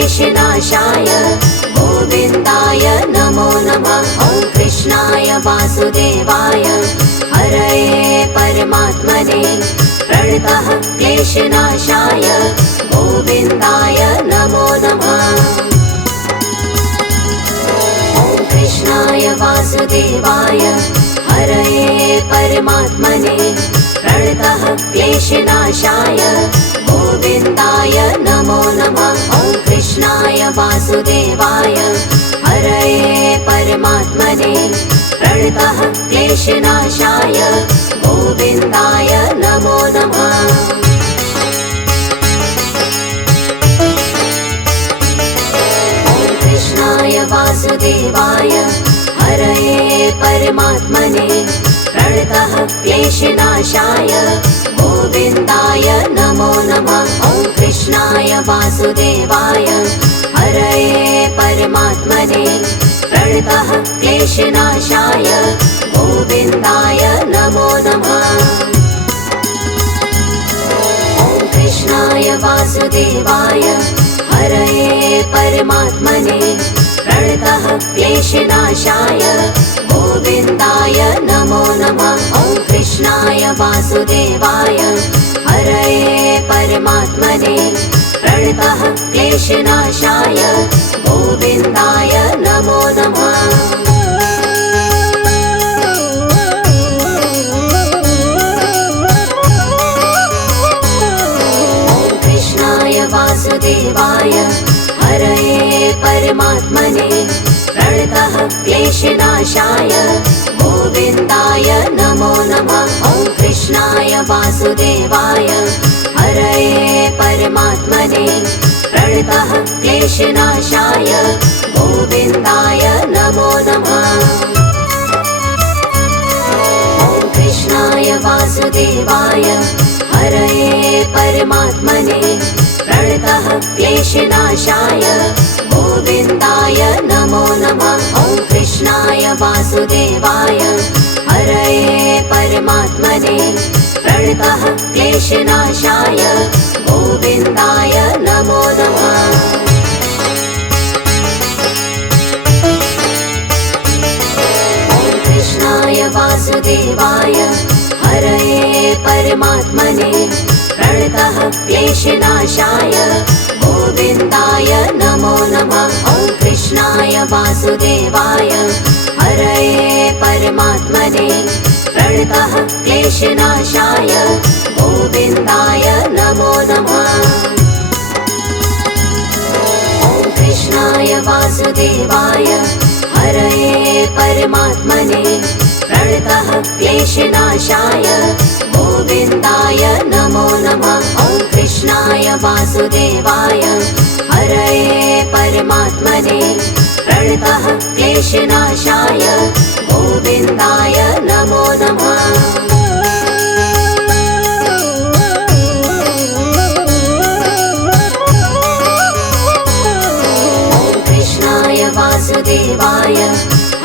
क्लेशनाशाय गोविन्दाय नमो नमः। ॐ कृष्णाय वासुदेवाय हरये परमात्मने प्रणतः क्लेशनाशाय गोविन्दाय नमो नमः। ॐ कृष्णाय वासुदेवाय हरये परमात्मने प्रणतः क्लेशनाशाय गोविन्दाय नमो नमः। ॐ कृष्णाय वासुदेवाय हरये परमात्मने प्रणतः क्लेशनाशाय गोविन्दाय नमो नमः। ॐ कृष्णाय वासुदेवाय हरये परमात्मने प्रणतः क्लेशनाशाय गोविन्दाय नमो नमः। ॐ कृष्णाय वासुदेवाय हरये परमात्मने प्रणतः क्लेशनाशाय गोविन्दाय नमो नमः। ॐ कृष्णाय वासुदेवाय हरये परमात्मने प्रणतः क्लेशनाशाय गोविन्दाय नमो नमः। ॐ कृष्णाय वासुदेवाय हरये परमात्मने प्रणतः क्लेशनाशाय गोविन्दाय नमो नमः। ॐ कृष्णाय वासुदेवाय हरये परमात्मने प्रणतः क्लेशनाशाय गोविन्दाय नमो नमः। ॐ कृष्णाय वासुदेवाय हरये परमात्मने प्रणतः क्लेशनाशाय गोविन्दाय नमो नमः। ॐ कृष्णाय वासुदेवाय हरये परमात्मने प्रणतः क्लेशनाशाय गोविन्दाय नमो नमः। ॐ कृष्णाय वासुदेवाय हरये परमात्मने प्रणतः क्लेशनाशाय गोविन्दाय नमो नमः। ॐ कृष्णाय वासुदेवाय हरये परमात्मने प्रणतः क्लेशनाशाय गोविन्दाय नमो नमः। ॐ कृष्णाय वासुदेवाय हरये परमात्मने प्रणतः क्लेशनाशाय गोविन्दाय नमो नमः। ॐ कृष्णाय वासुदेवाय हरये परमात्मने प्रणतः क्लेशनाशाय गोविन्दाय नमो नमः। ॐ कृष्णाय वासुदेवाय हरये परमात्मने प्रणतः क्लेशनाशाय गोविन्दाय नमो नमः। ॐ कृष्णाय वासुदेवाय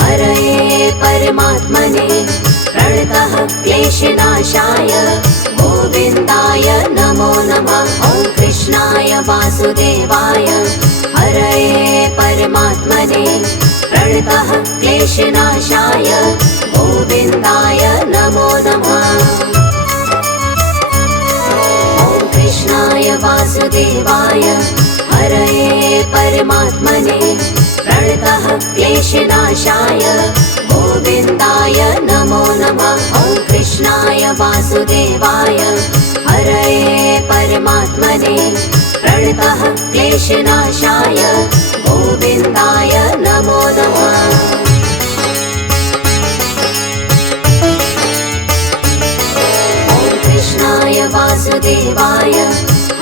हरये परमात्मने प्रणतः क्लेशनाशाय गोविन्दाय नमो नमः। ॐ कृष्णाय वासुदेवाय हरये परमात्मने प्रणतः क्लेशनाशाय गोविन्दाय नमो नमः। ॐ कृष्णाय वासुदेवाय हरये परमात्मने प्रणतः क्लेशनाशाय गोविन्दाय नमो नमः। ॐ कृष्णाय वासुदेवाय हरये परमात्मने प्रणतः क्लेशनाशाय गोविन्दाय नमो नमः। ॐ कृष्णाय वासुदेवाय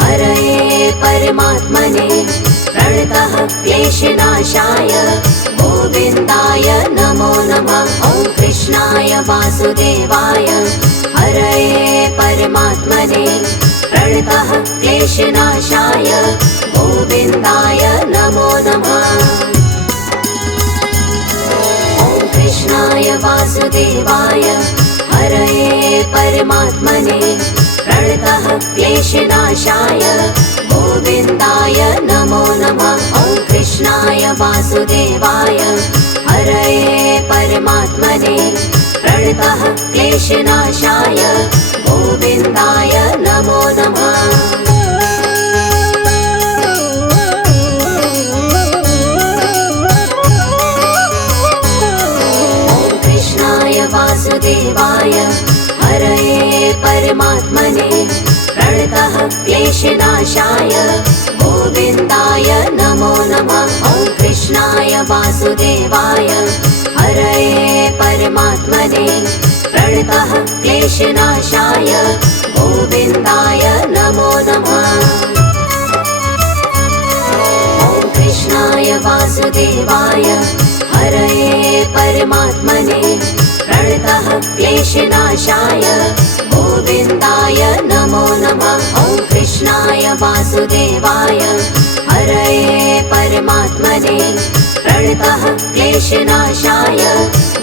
हरये परमात्मने प्रणतः क्लेशनाशाय गोविन्दाय नमो नमः। ॐ कृष्णाय वासुदेवाय हरये परमात्मने प्रणतः क्लेशनाशाय गोविन्दाय नमो नमः। ॐ कृष्णाय वासुदेवाय हरये परमात्मने प्रणतः क्लेशनाशाय गोविन्दाय नमो नमः। वासुदेवाय हरये परमात्मने प्रणतः क्लेशनाशाय गोविन्दाय नमो नमः। वासुदेवाय हरये परमात्मने प्रणतः क्लेशनाशाय गोविन्दाय नमो नमः। ॐ कृष्णाय वासुदेवाय हरये परमात्मने प्रणतः क्लेशनाशाय गोविन्दाय नमो नमः। ॐ कृष्णाय वासुदेवाय हरये परमात्मने प्रणतः क्लेशनाशाय गोविन्दाय नमो नमः। ॐ कृष्णाय वासुदेवाय हरये परमात्मने प्रणतः क्लेशनाशाय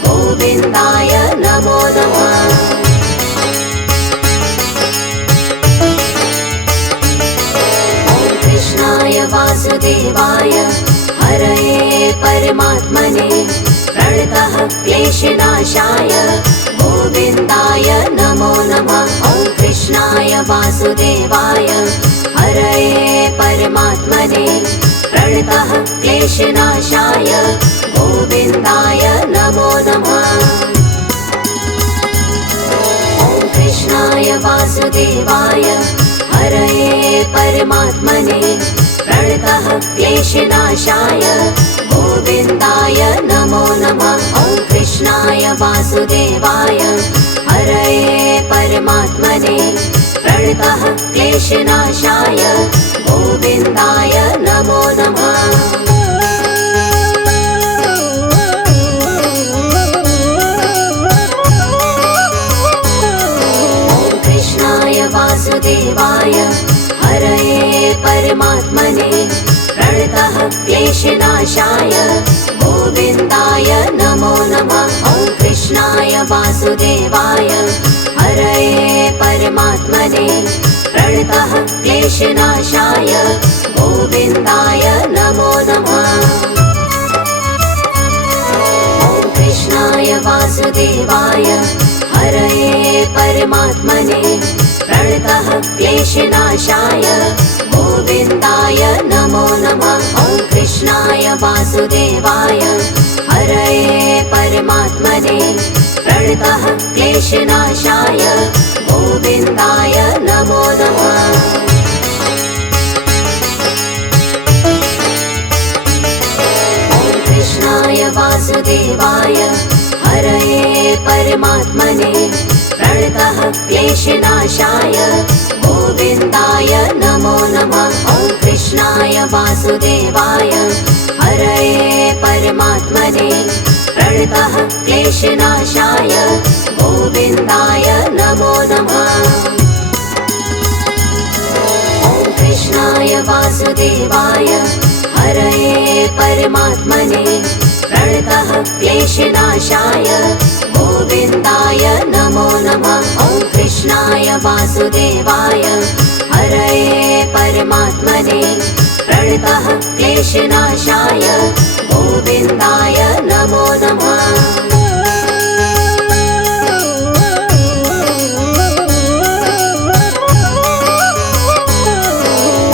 गोविन्दाय नमो नमः। ॐ कृष्णाय वासुदेवाय हरये परमात्मने प्रणतः क्लेशनाशाय गोविन्दाय नमो नमः। ॐ कृष्णाय वासुदेवाय हरये परमात्मने प्रणतः क्लेशनाशाय गोविन्दाय नमो नमः। ॐ कृष्णाय वासुदेवाय हरये परमात्मने प्रणतः क्लेशनाशाय गोविन्दाय नमो नमः। ॐ कृष्णाय वासुदेवाय हरये परमात्मने प्रणतः क्लेशनाशाय गोविन्दाय नमो नमः। ॐ कृष्णाय वासुदेवाय हरये परमात्मने प्रणतः क्लेशनाशाय गोविन्दाय नमो नमः। ॐ कृष्णाय वासुदेवाय हरये परमात्मने प्रणतः क्लेशनाशाय गोविन्दाय नमो नमः। ॐ कृष्णाय वासुदेवाय हरये परमात्मने प्रणतः क्लेशनाशाय गोविन्दाय नमो नमः। ॐ कृष्णाय वासुदेवाय हरये परमात्मने प्रणतः क्लेशनाशाय गोविन्दाय नमो नमः। ॐ कृष्णाय वासुदेवाय हरये परमात्मने प्रणतः क्लेशनाशाय गोविन्दाय नमो नमः। ॐ कृष्णाय वासुदेवाय हरये परमात्मने प्रणतः क्लेशनाशाय गोविन्दाय नमो नमः। ॐ कृष्णाय वासुदेवाय हरये परमात्मने प्रणतः क्लेशनाशाय गोविन्दाय नमो नमः। ॐ कृष्णाय वासुदेवाय हरये परमात्मने प्रणतः क्लेशनाशाय गोविन्दाय नमो नमः।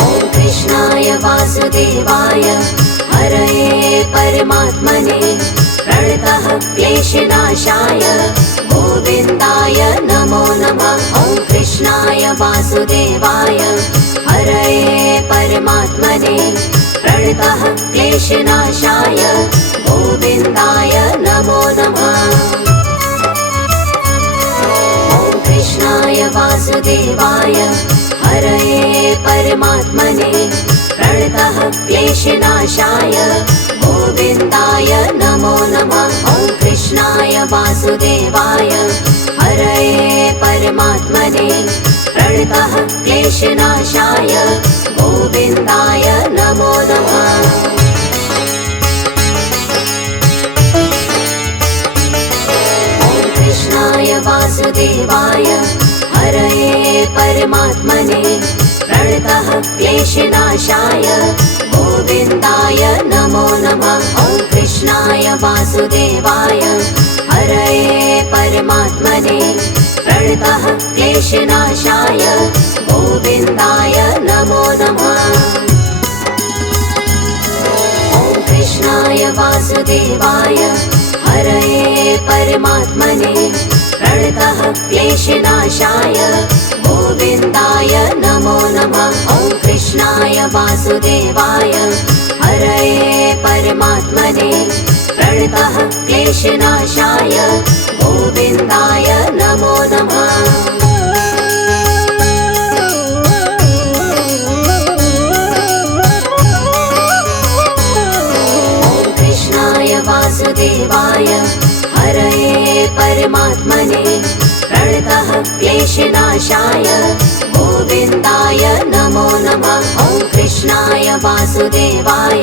ॐ कृष्णाय वासुदेवाय हरये परमात्मने प्रणतः क्लेशनाशाय गोविन्दाय नमो नमः। ॐ कृष्णाय वासुदेवाय हरये परमात्मने प्रणतः क्लेशनाशाय गोविन्दाय नमो नमः। ॐ कृष्णाय वासुदेवाय हरये परमात्मने प्रणतः क्लेशनाशाय गोविन्दाय नमो नमः। ॐ कृष्णाय वासुदेवाय हरये परमात्मने प्रणतः क्लेशनाशाय गोविन्दाय नमो नमः। ॐ कृष्णाय वासुदेवाय हरये परमात्मने प्रणतः क्लेशनाशाय गोविन्दाय नमो नमः। ॐ वासुदेवाय हरये परमात्मने प्रणतः क्लेशनाशाय गोविन्दाय नमो नमः। ॐ कृष्णाय वासुदेवाय हरये परमात्मने प्रणतः क्लेशनाशाय गोविन्दाय नमो नमः। ॐ कृष्णाय वासुदेवाय हरये परमात्मने प्रणतः क्लेशनाशाय गोविन्दाय नमो नमः। ॐ कृष्णाय वासुदेवाय हरये परमात्मने प्रणतः क्लेशनाशाय गोविन्दाय नमो नमः। ॐ कृष्णाय वासुदेवाय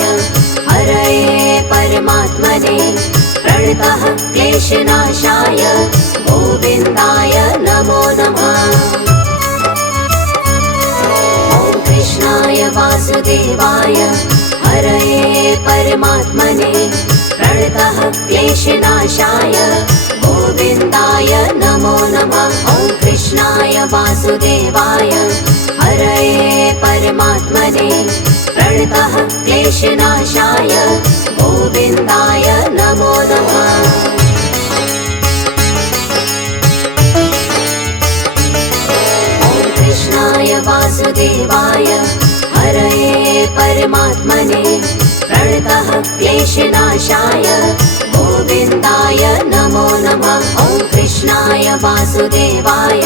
हरये परमात्मने प्रणतः क्लेशनाशाय गोविन्दाय नमो नमः। ॐ कृष्णाय वासुदेवाय हरये परमात्मने प्रणतः क्लेशनाशाय गोविन्दाय नमो नमः। ॐ कृष्णाय वासुदेवाय हरये परमात्मने प्रणतः क्लेशनाशाय गोविन्दाय नमो नमः। ॐ कृष्णाय वासुदेवाय हरये परमात्मने प्रणतः क्लेशनाशाय गोविन्दाय नमो नमः। ॐ कृष्णाय वासुदेवाय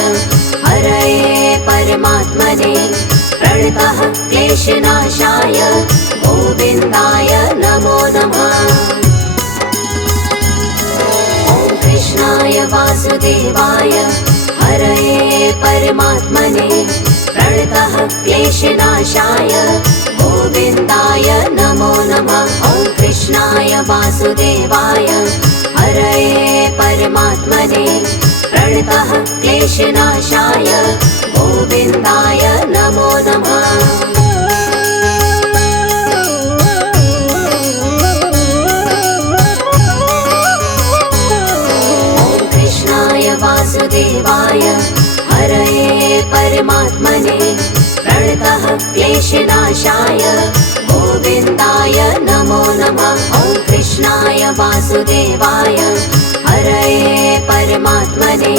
हरये परमात्मने प्रणतः क्लेशनाशाय गोविन्दाय नमो नमः। ॐ कृष्णाय वासुदेवाय हरये परमात्मने प्रणतः क्लेशनाशाय गोविन्दाय नमो नमः। ॐ कृष्णाय वासुदेवाय हरये परमात्मने प्रणतः क्लेशनाशाय गोविन्दाय नमो नमः। ॐ कृष्णाय वासुदेवाय हरये परमात्मने प्रणतः क्लेशनाशाय गोविन्दाय नमो नमः। ॐ कृष्णाय वासुदेवाय हरये परमात्मने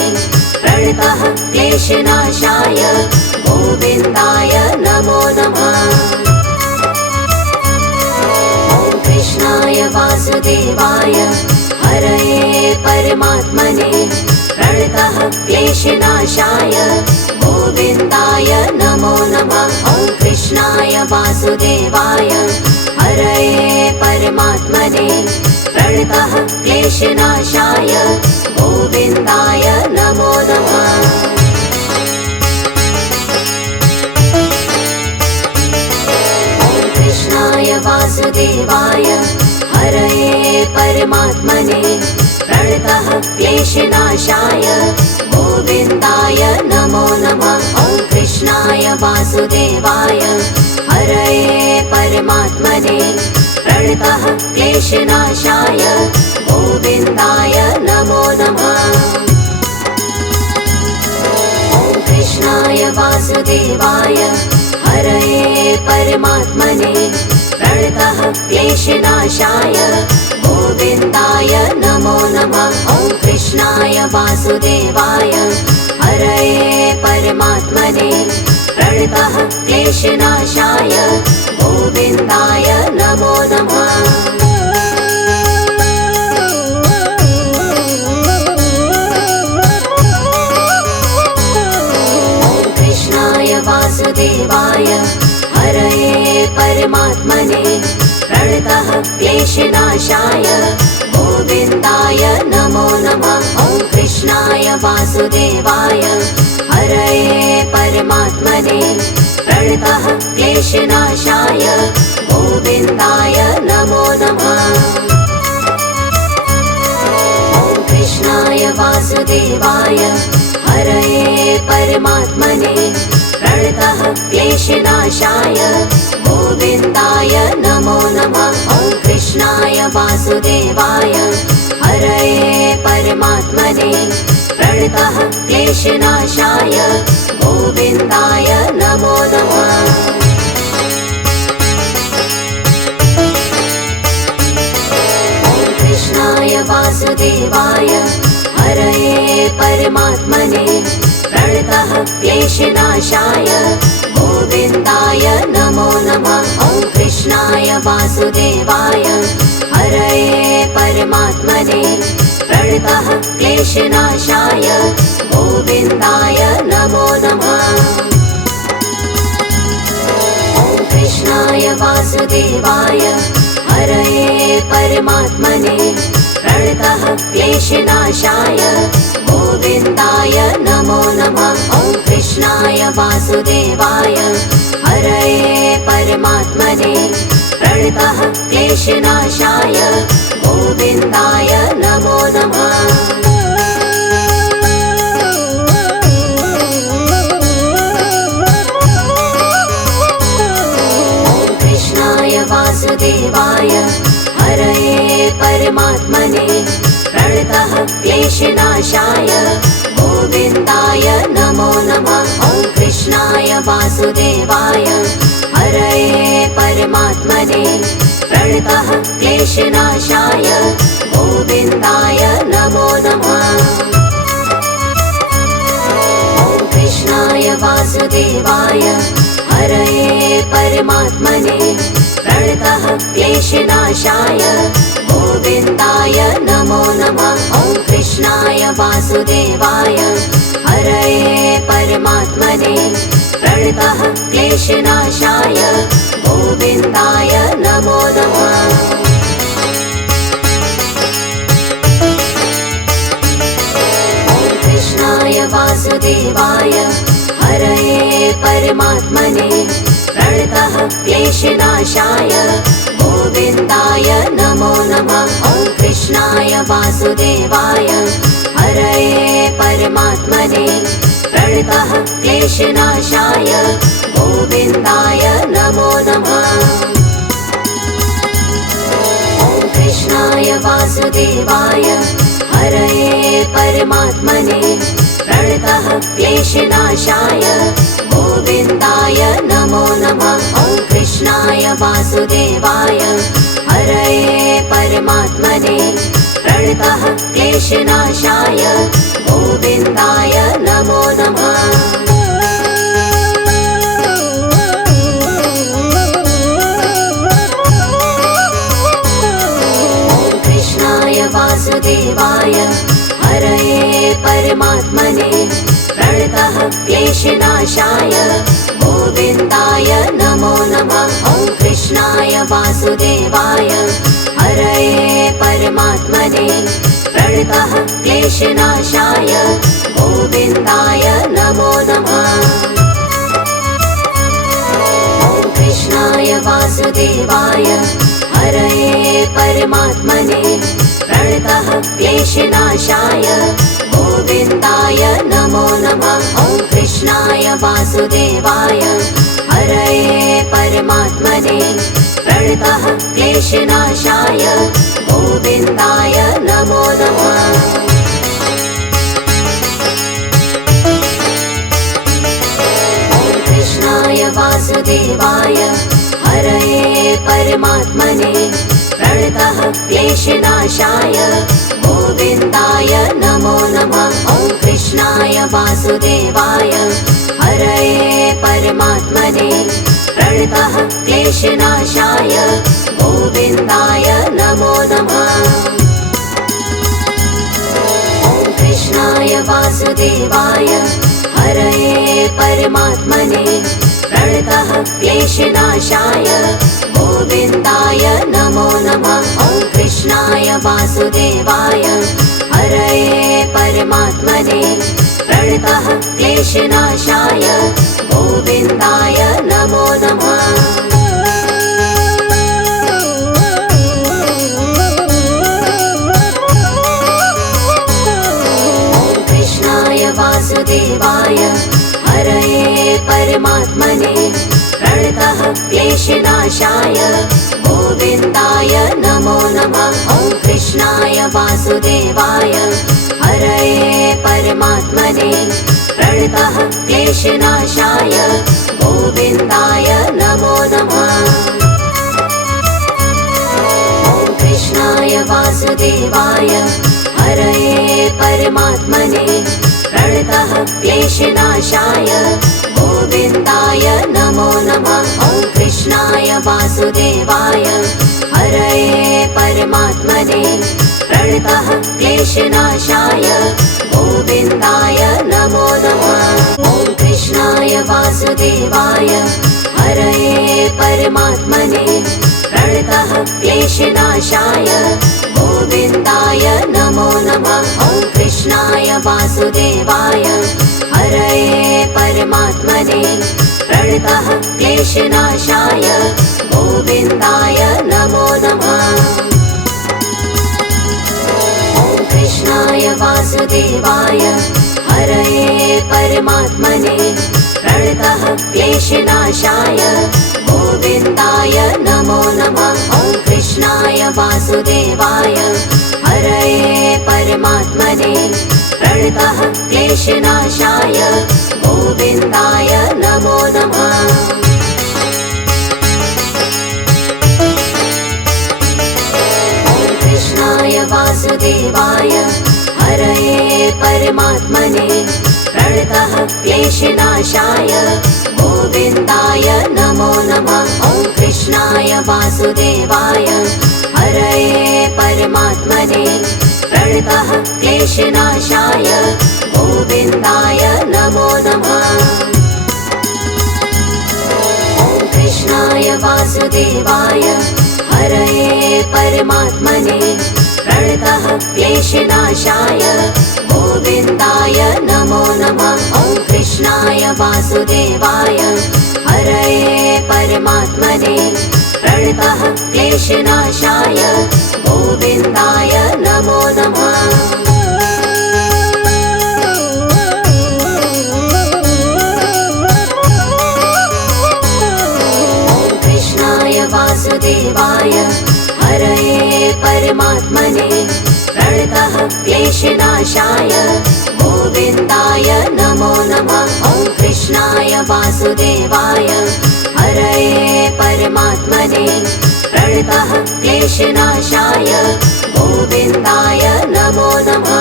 प्रणतः क्लेशनाशाय गोविन्दाय नमो नमः। ॐ कृष्णाय वासुदेवाय हरये परमात्मने प्रणतः क्लेशनाशाय गोविन्दाय नमो नमः। ॐ कृष्णाय वासुदेवाय हरये परमात्मने प्रणतः क्लेशनाशाय गोविन्दाय नमो नमः। ॐ कृष्णाय वासुदेवाय हरये परमात्मने प्रणतः क्लेशनाशाय गोविन्दाय नमो नमः। ॐ कृष्णाय वासुदेवाय हरये परमात्मने प्रणतः क्लेशनाशाय गोविन्दाय नमो नमः। ॐ कृष्णाय वासुदेवाय हरये परमात्मने प्रणतः क्लेशनाशाय गोविन्दाय नमो नमः। ॐ कृष्णाय वासुदेवाय हरये परमात्मने प्रणतः क्लेशनाशाय गोविन्दाय नमो नमः। ॐ कृष्णाय वासुदेवाय हरये परमात्मने प्रणतः क्लेशनाशाय गोविन्दाय नमो नमः। ॐ कृष्णाय वासुदेवाय हरये परमात्मने प्रणतः क्लेशनाशाय गोविन्दाय नमो नमः। ॐ कृष्णाय वासुदेवाय हरये परमात्मने प्रणतः क्लेशनाशाय गोविन्दाय नमो नमः। ॐ कृष्णाय वासुदेवाय वासुदेवाय हरये परमात्मने प्रणतः क्लेशनाशाय गोविन्दाय नमो नमः। कृष्णाय वासुदेवाय हरये परमात्मने प्रणतः क्लेशनाशाय गोविन्दाय नमो नमः। ॐ कृष्णाय वासुदेवाय हरये परमात्मने प्रणतः क्लेशनाशाय गोविन्दाय नमो नमः। ॐ कृष्णाय वासुदेवाय हरये परमात्मने प्रणतः क्लेशनाशाय गोविन्दाय नमो नमः। ॐ कृष्णाय वासुदेवाय हरये परमात्मने प्रणतः क्लेशनाशाय गोविन्दाय नमो नमः। वासुदेवाय हरये परमात्मने प्रणतः क्लेशनाशाय गोविन्दाय नमो नमः। ॐ कृष्णाय वासुदेवाय हरये परमात्मने प्रणतः क्लेशनाशाय गोविन्दाय नमो नमः। ॐ कृष्णाय वासुदेवाय हरये परमात्मने प्रणतः क्लेशनाशाय गोविन्दाय नमो नमः। ॐ कृष्णाय वासुदेवाय हरये परमात्मने प्रणतः क्लेशनाशाय गोविन्दाय नमो नमः। ॐ कृष्णाय वासुदेवाय हरये परमात्मने प्रणतः क्लेशनाशाय गोविन्दाय नमो नमः। ॐ कृष्णाय वासुदेवाय हरये परमात्मने प्रणतः क्लेशनाशाय गोविन्दाय नमो नमः। ॐ कृष्णाय वासुदेवाय हरये परमात्मने प्रणतः क्लेशनाशाय गोविन्दाय नमो नमः। ॐ कृष्णाय वासुदेवाय हरये परमात्मने प्रणतः क्लेशनाशाय गोविन्दाय नमो नमः। ॐ कृष्णाय वासुदेवाय हरये परमात्मने प्रणतः क्लेशनाशाय गोविन्दाय नमो नमः। ॐ कृष्णाय वासुदेवाय हरये परमात्मने प्रणतः क्लेशनाशाय गोविन्दाय नमो नमः। ॐ कृष्णाय वासुदेवाय हरये परमात्मने प्रणतः क्लेशनाशाय गोविन्दाय नमो नमः। ॐ कृष्णाय वासुदेवाय हरये परमात्मने प्रणतः क्लेशनाशाय गोविन्दाय नमो नमः। ॐ कृष्णाय वासुदेवाय हरये परमात्मने प्रणतः क्लेशनाशाय गोविन्दाय नमो नमः। ॐ कृष्णाय वासुदेवाय हरये परमात्मने प्रणतः क्लेशनाशाय गोविन्दाय नमो नमः। ॐ कृष्णाय वासुदेवाय हरये परमात्मने प्रणतः क्लेशनाशाय गोविन्दाय नमो नमः। ॐ कृष्णाय वासुदेवाय हरये परमात्मने प्रणतः क्लेशनाशाय गोविन्दाय नमो नमः। ॐ कृष्णाय वासुदेवाय हरये परमात्मने प्रणतः क्लेशनाशाय गोविन्दाय नमो नमः। ॐ कृष्णाय वासुदेवाय हरये परमात्मने प्रणतः क्लेशनाशाय गोविन्दाय नमो नमः। ॐ कृष्णाय वासुदेवाय हरये परमात्मने प्रणतः क्लेशनाशाय गोविन्दाय नमो नमः। ॐ कृष्णाय वासुदेवाय हरये परमात्मने प्रणतः क्लेशनाशाय गोविन्दाय नमो नमः। ॐ कृष्णाय वासुदेवाय हरये परमात्मने प्रणतः क्लेशनाशाय गोविन्दाय नमो नमः। ॐ कृष्णाय वासुदेवाय हरये परमात्मने प्रणतः क्लेशनाशाय गोविन्दाय नमो नमः। ॐ कृष्णाय वासुदेवाय हरये परमात्मने प्रणतः क्लेशनाशाय गोविन्दाय नमो नमः। ॐ कृष्णाय वासुदेवाय हरये परमात्मने प्रणतः क्लेशनाशाय गोविन्दाय नमो नमः। ॐ कृष्णाय वासुदेवाय हरये परमात्मने प्रणतः क्लेशनाशाय गोविन्दाय नमो नमः। ॐ कृष्णाय वासुदेवाय हरये परमात्मने प्रणतः क्लेशनाशाय गोविन्दाय नमो नमः। ॐ कृष्णाय वासुदेवाय हरये परमात्मने प्रणतः क्लेशनाशाय गोविन्दाय नमो नमः। ॐ कृष्णाय वासुदेवाय हरये परमात्मने प्रणतः क्लेशनाशाय गोविन्दाय नमो नमः। ॐ कृष्णाय वासुदेवाय हरये परमात्मने प्रणतः क्लेशनाशाय गोविन्दाय नमो नमः। ॐ कृष्णाय वासुदेवाय हरये परमात्मने प्रणतः क्लेशनाशाय गोविन्दाय नमो नमः।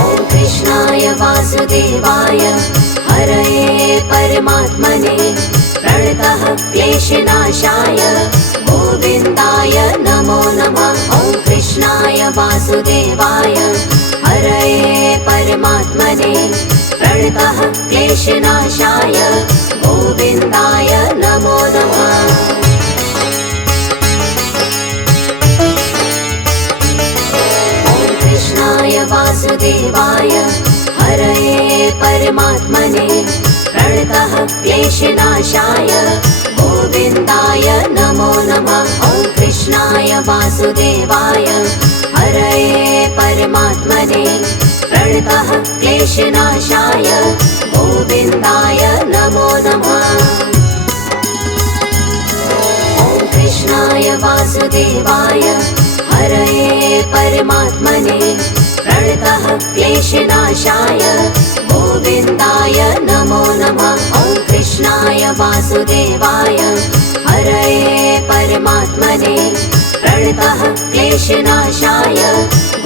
ॐ कृष्णाय वासुदेवाय हरये परमात्मने प्रणतः क्लेशनाशाय गोविन्दाय नमो नमः। ॐ कृष्णाय वासुदेवाय हरये परमात्मने प्रणतः क्लेशनाशाय गोविन्दाय नमो नमः। ॐ कृष्णाय वासुदेवाय हरये परमात्मने प्रणतः क्लेशनाशाय गोविन्दाय नमो नमः। ॐ कृष्णाय वासुदेवाय हरये परमात्मने प्रणतः क्लेशनाशाय गोविन्दाय नमो नमः। ॐ कृष्णाय वासुदेवाय हरये परमात्मने प्रणतः क्लेशनाशाय गोविन्दाय नमो नमः। ॐ कृष्णाय वासुदेवाय हरये परमात्मने प्रणतः क्लेशनाशाय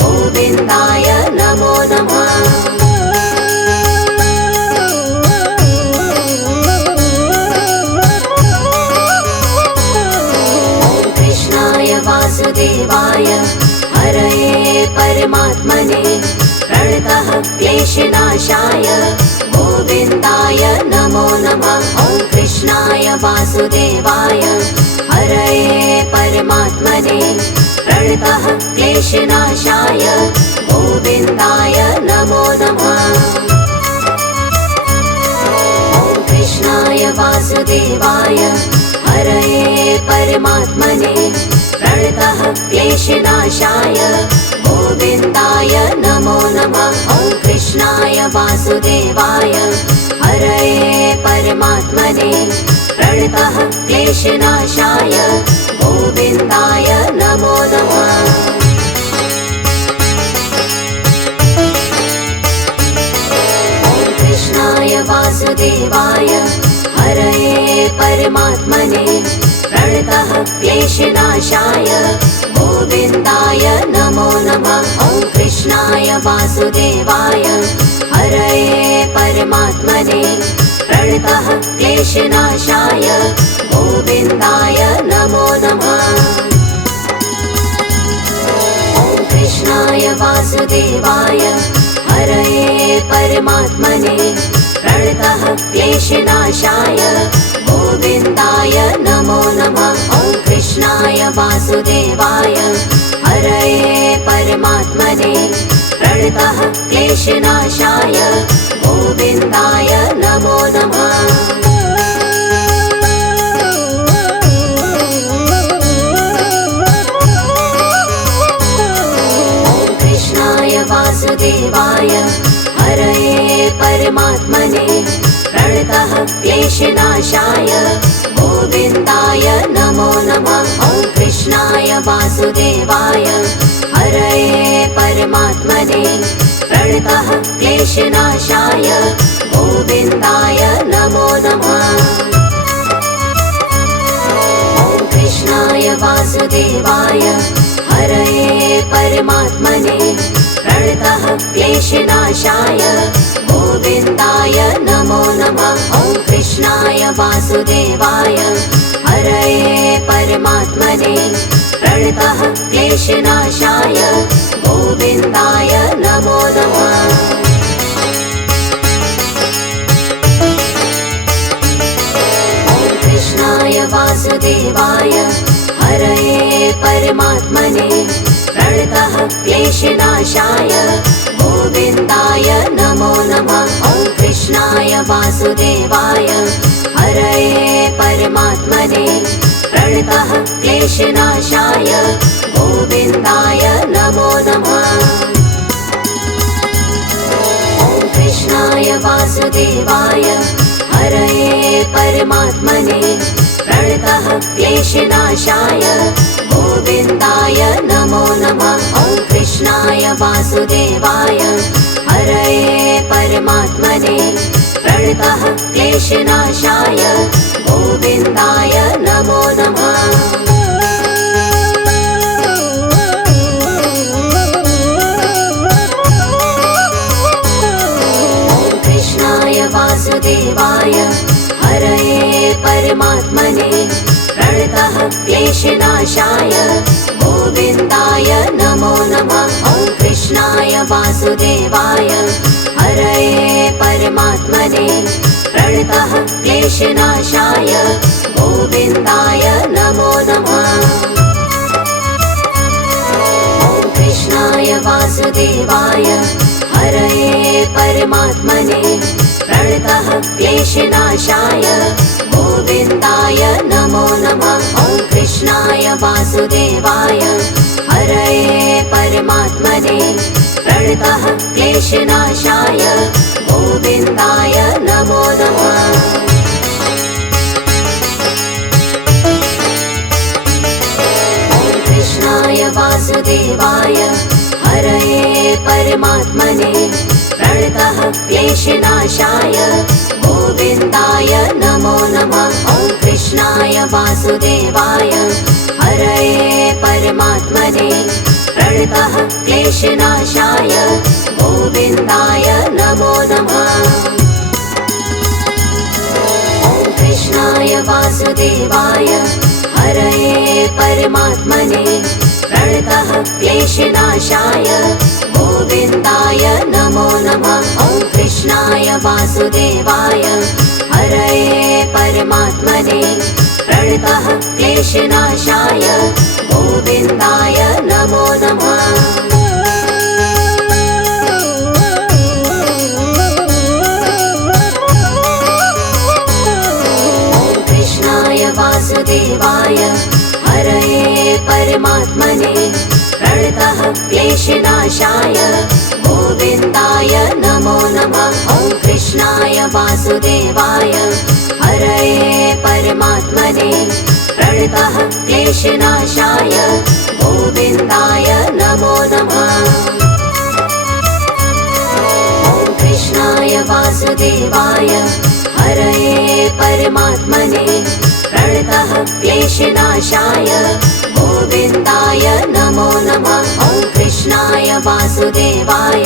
गोविन्दाय नमो नमः। ॐ कृष्णाय वासुदेवाय हरये परमात्मने प्रणतः क्लेशनाशाय गोविन्दाय नमो नमः। ॐ कृष्णाय वासुदेवाय हरये परमात्मने प्रणतः क्लेशनाशाय गोविन्दाय नमो नमः। ॐ कृष्णाय वासुदेवाय हरये परमात्मने प्रणतः क्लेशनाशाय गोविन्दाय नमो नमः। ॐ कृष्णाय वासुदेवाय हरये परमात्मने प्रणतः क्लेशनाशाय गोविन्दाय नमो नमः। ॐ कृष्णाय वासुदेवाय हरये परमात्मने प्रणतः क्लेशनाशाय गोविन्दाय नमो नमः। ॐ कृष्णाय वासुदेवाय हरये परमात्मने प्रणतः क्लेशनाशाय गोविन्दाय नमो नमः। ॐ कृष्णाय वासुदेवाय हरये परमात्मने प्रणतः क्लेशनाशाय गोविन्दाय नमो नमः। ॐ कृष्णाय वासुदेवाय हरये परमात्मने प्रणतः क्लेशनाशाय गोविन्दाय नमो नमः। ॐ कृष्णाय वासुदेवाय हरये परमात्मने प्रणतः क्लेशनाशाय गोविन्दाय नमो नमः। ॐ कृष्णाय वासुदेवाय हरये परमात्मने प्रणतः क्लेशनाशाय गोविन्दाय नमो नमः। ॐ कृष्णाय वासुदेवाय हरये परमात्मने प्रणतः क्लेशनाशाय गोविन्दाय नमो नमः। ॐ कृष्णाय वासुदेवाय हरये परमात्मने प्रणतः क्लेशनाशाय गोविन्दाय नमो नमः। ॐ कृष्णाय वासुदेवाय हरये परमात्मने प्रणतः क्लेशनाशाय गोविन्दाय नमो नमः। ॐ कृष्णाय वासुदेवाय हरये परमात्मने प्रणतः क्लेशनाशाय गोविन्दाय नमो नमः। ॐ कृष्णाय वासुदेवाय हरये परमात्मने प्रणतः क्लेशनाशाय गोविन्दाय नमो नमः। ॐ कृष्णाय वासुदेवाय हरये परमात्मने प्रणतः क्लेशनाशाय गोविन्दाय नमो नमः। ॐ कृष्णाय वासुदेवाय हरये परमात्मने प्रणतः क्लेशनाशाय गोविन्दाय नमो नमः। ॐ कृष्णाय वासुदेवाय हरये परमात्मने प्रणतः क्लेशनाशाय गोविन्दाय नमो नमः। ॐ कृष्णाय वासुदेवाय हरये परमात्मने प्रणतः क्लेशनाशाय गोविन्दाय नमो नमः। ॐ कृष्णाय वासुदेवाय हरये परमात्मने प्रणतः क्लेशनाशाय गोविन्दाय नमो नमः। ॐ कृष्णाय वासुदेवाय हरये परमात्मने प्रणतः क्लेशनाशाय गोविन्दाय नमो नमः। ॐ कृष्णाय वासुदेवाय हरये परमात्मने प्रणतः क्लेशनाशाय गोविन्दाय नमो नमः। ॐ कृष्णाय वासुदेवाय हरये परमात्मने प्रणतः क्लेशनाशाय गोविन्दाय नमो नमः। ॐ कृष्णाय वासुदेवाय हरये परमात्मने प्रणतः क्लेशनाशाय गोविन्दाय नमो नमः। ॐ कृष्णाय वासुदेवाय हरये परमात्मने प्रणतः क्लेशनाशाय गोविन्दाय नमो नमः। ॐ कृष्णाय वासुदेवाय हरये परमात्मने प्रणतः क्लेशनाशाय गोविन्दाय नमो नमः। ॐ कृष्णाय वासुदेवाय हरये परमात्मने प्रणतः क्लेशनाशाय गोविन्दाय नमो नमः। ॐ कृष्णाय वासुदेवाय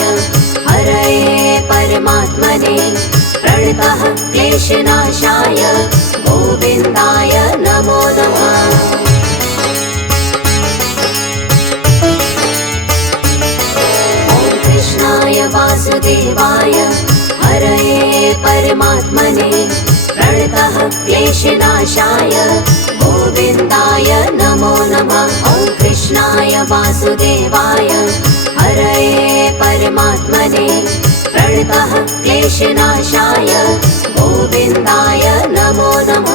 हरये परमात्मने प्रणतः क्लेशनाशाय गोविन्दाय नमो नमः। ॐ कृष्णाय वासुदेवाय हरये परमात्मने प्रणतः क्लेशनाशाय गोविन्दाय नमो नमः। ॐ कृष्णाय वासुदेवाय हरये परमात्मने प्रणतः क्लेशनाशाय गोविन्दाय नमो नमः।